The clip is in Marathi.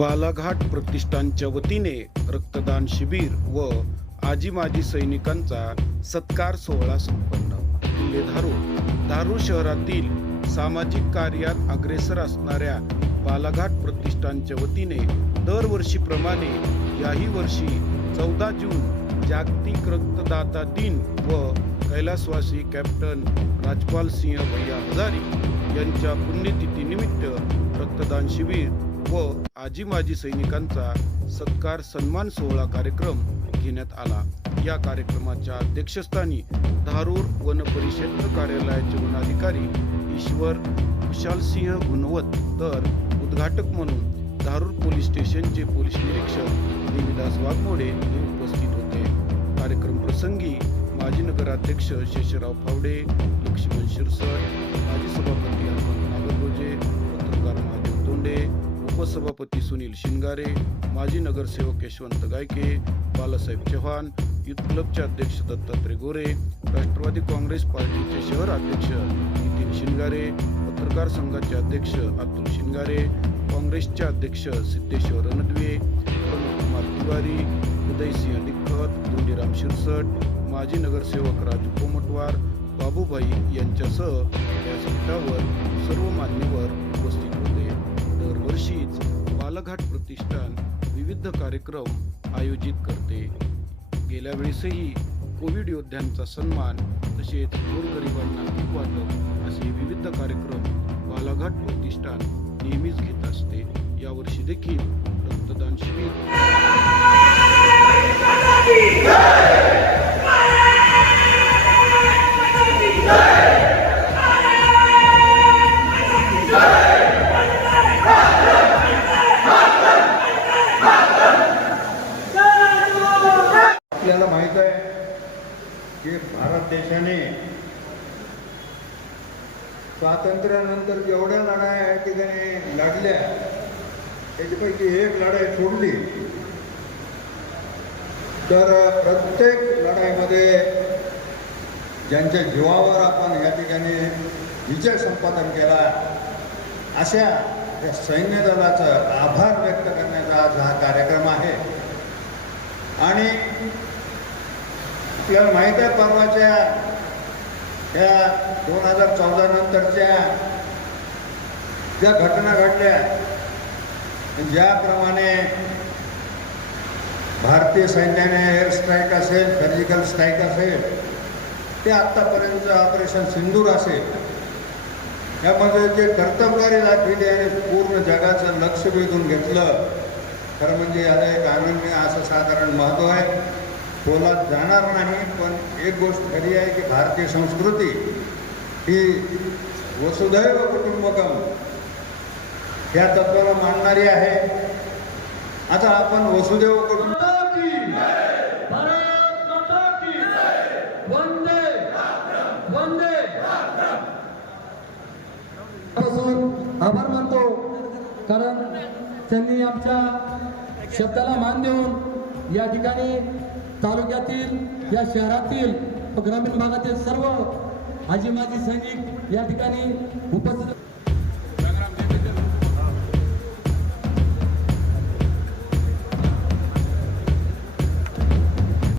बालाघाट प्रतिष्ठानच्या वतीने रक्तदान शिबिर व आजी माजी सैनिकांचा सत्कार सोहळा संपन्न. किल्ले धारूर शहरातील सामाजिक कार्यात अग्रेसर असणाऱ्या बालाघाट प्रतिष्ठानच्या वतीने दरवर्षीप्रमाणे याही वर्षी 14 जून जागतिक रक्तदाता दिन व कैलासवासी कॅप्टन राजपाल सिंह भैया हजारी यांच्या पुण्यतिथीनिमित्त रक्तदान शिबिर व आजी माजी सैनिकांचा सत्कार सन्मान सोहळा कार्यक्रम घेण्यात आला. या कार्यक्रमाच्या अध्यक्षस्थानी धारूर वन परिक्षेत्र कार्यालयाचे वनाधिकारी ईश्वर कुशालसिंह गुणवत तर उद्घाटक म्हणून धारूर पोलीस स्टेशनचे पोलीस निरीक्षक देवीदास वाघमोडे हे उपस्थित होते. कार्यक्रम प्रसंगी माजी नगराध्यक्ष शेषराव फावडे, लक्ष्मण शिरसट, माजी सभापती हनुमंत नागरगोजे, पत्रकार महादेव तोंडे, उपसभापती सुनील शिंगारे, माजी नगरसेवक यशवंत गायके, बालासाहेब चव्हाण, युथ क्लबचे अध्यक्ष दत्तात्रय गोरे, राष्ट्रवादी काँग्रेस पार्टीचे शहर अध्यक्ष नितीन शिंगारे, पत्रकार संघाचे अध्यक्ष अतुल शिंगारे, काँग्रेसचे अध्यक्ष सिद्धेश्वर रणदवे, प्रमोद कुमार तिवारी, उदयसिंह दिक्कत, धोंडीराम शिरसट, माजी नगरसेवक राजू कोमटवार, बाबूभाई यांच्यासह व्यासपीठावर सर्व मान्यवर उपस्थित होते. दरवर्षीच बालाघाट प्रतिष्ठान विविध कार्यक्रम आयोजित करते. गेल्या वेळेसही कोविड योद्ध्यांचा सन्मान तसेच गोरगरिबांना पीक वाटप असे विविध कार्यक्रम बालाघाट प्रतिष्ठान नेहमीच घेत असते. यावर्षी देखील रक्तदान शिबिर आपल्याला माहित आहे की भारत देशाने स्वातंत्र्यानंतर जेवढ्या लढाया या ठिकाणी लढल्या त्याच्यापैकी एक लढाई सोडली तर प्रत्येक लढाईमध्ये ज्यांच्या जीवावर आपण या ठिकाणी विजय संपादन केला अशा या सैन्य दलाचं आभार व्यक्त करण्याचा आज हा कार्यक्रम आहे. आणि आपल्याला माहीत आहे परवाच्या या 2014 नंतरच्या ज्या घटना घडल्या ज्याप्रमाणे भारतीय सैन्याने एअर स्ट्राईक असेल, सर्जिकल स्ट्राईक असेल, ते आत्तापर्यंतचं ऑपरेशन सिंदूर असेल, यामध्ये जे कर्तबगारी दाखविली आणि पूर्ण जगाचं लक्ष वेधून घेतलं, खरं म्हणजे याला एक अनन्य असं साधारण महत्त्व आहे. बोलात जाणार नाही, पण एक गोष्ट खरी आहे की भारतीय संस्कृती ही वसुधैव कुटुंबकम या तत्वाला मानणारी आहे. आता आपण वसुधैव कुटुंब आभार मानतो, कारण त्यांनी आमच्या शब्दाला मान देऊन या ठिकाणी तालुक्यातील, या शहरातील, ग्रामीण भागातील सर्व आजी माजी सैनिक या ठिकाणी उपस्थित